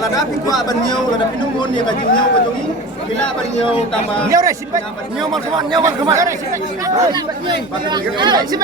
là đã phi qua bao nhiêu là đã phi nông môn thì cả nhiều nhau và chúng ý là bao nhiêu tầm nhiều đây xin nhiều mà không nhiều mà không nhiều đây xin nhiều đây xin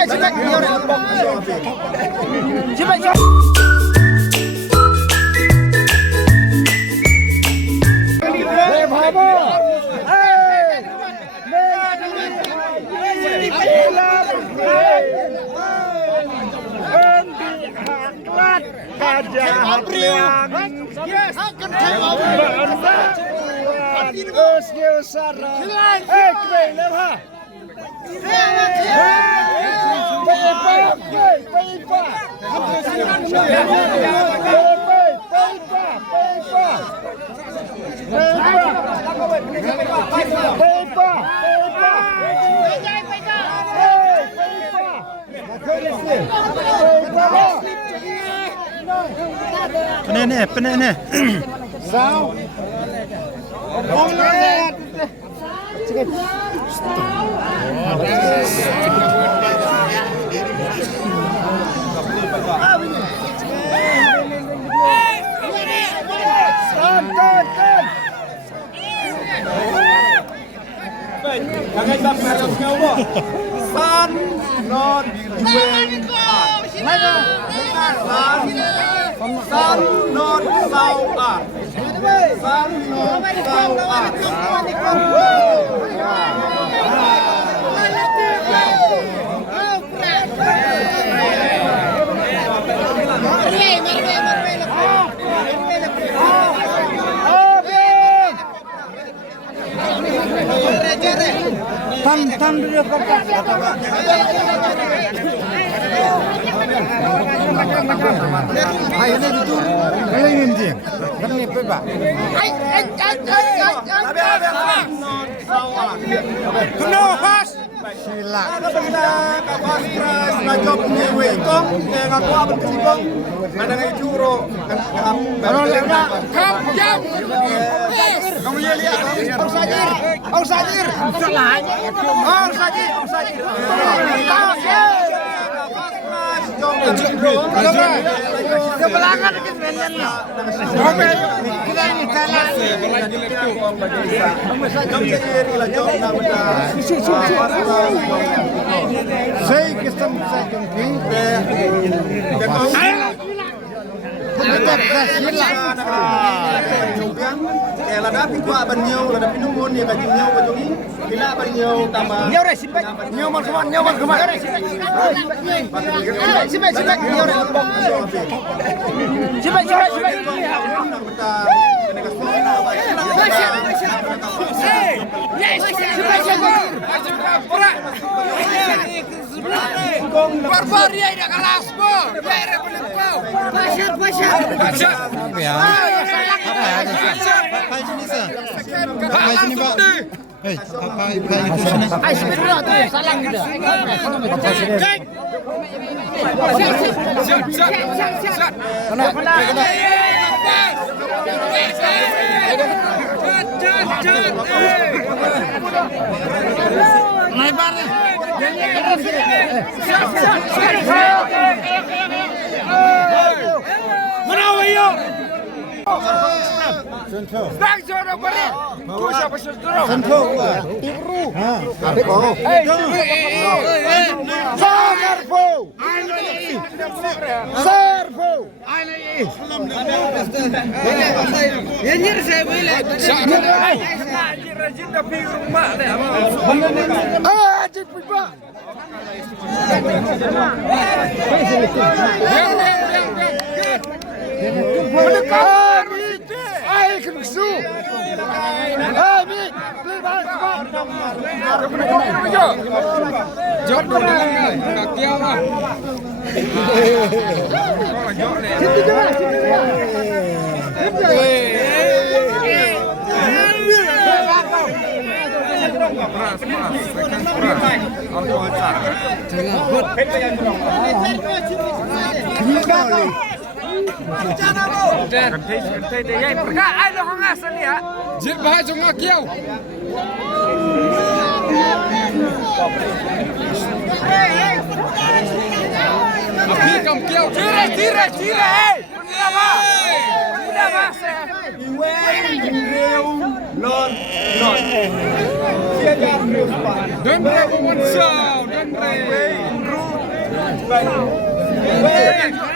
Penene. Sao? Không lên. San non San non sao à San non sao à Tan dia kata. Ayo ni tu. Kalau ini dia. Kami pepa. Kena pas. Sila. Bila kapas pras na job ni wekong dengan aku abang kecikong. Ada ngai juro. Kalau lena kam jam. Kamu lihat. Ông Sajir. Salah. Ông Sajir. Kebelangan kita ini salah. Saya kisah saya kengki. Là đã phi qua bao nhiêu là đã phi nông môn thì cả nhiều nhau và chúng ý là bao nhiêu tầm nhiều đây xin nhiều mà không nhiều mà không đây xin nhiều đây Barbaria ida kelas go. Pasar. Apa sini Pak? Hei, apa itu sini? Bismillah tu, salam kita. Siap. Naik bar ni. Menawiyo. Bang jodoh beri. Kusha pasal jodoh. Sentuh. Tiru. Apa kau? Servo. Servo. Ini saya boleh. Rajin tapi rumah deh. Rajin pak. Ayo ke musuh. Ami, beli bahan. Jod dulu nak dia mah. Sini juga. Jit bahai jong akiau. Api ka kiau. Tira. Kenapa? Iwe Reu non. Sia jam Reu Pak. Dan Reu one sound. Dan Reu. Iwe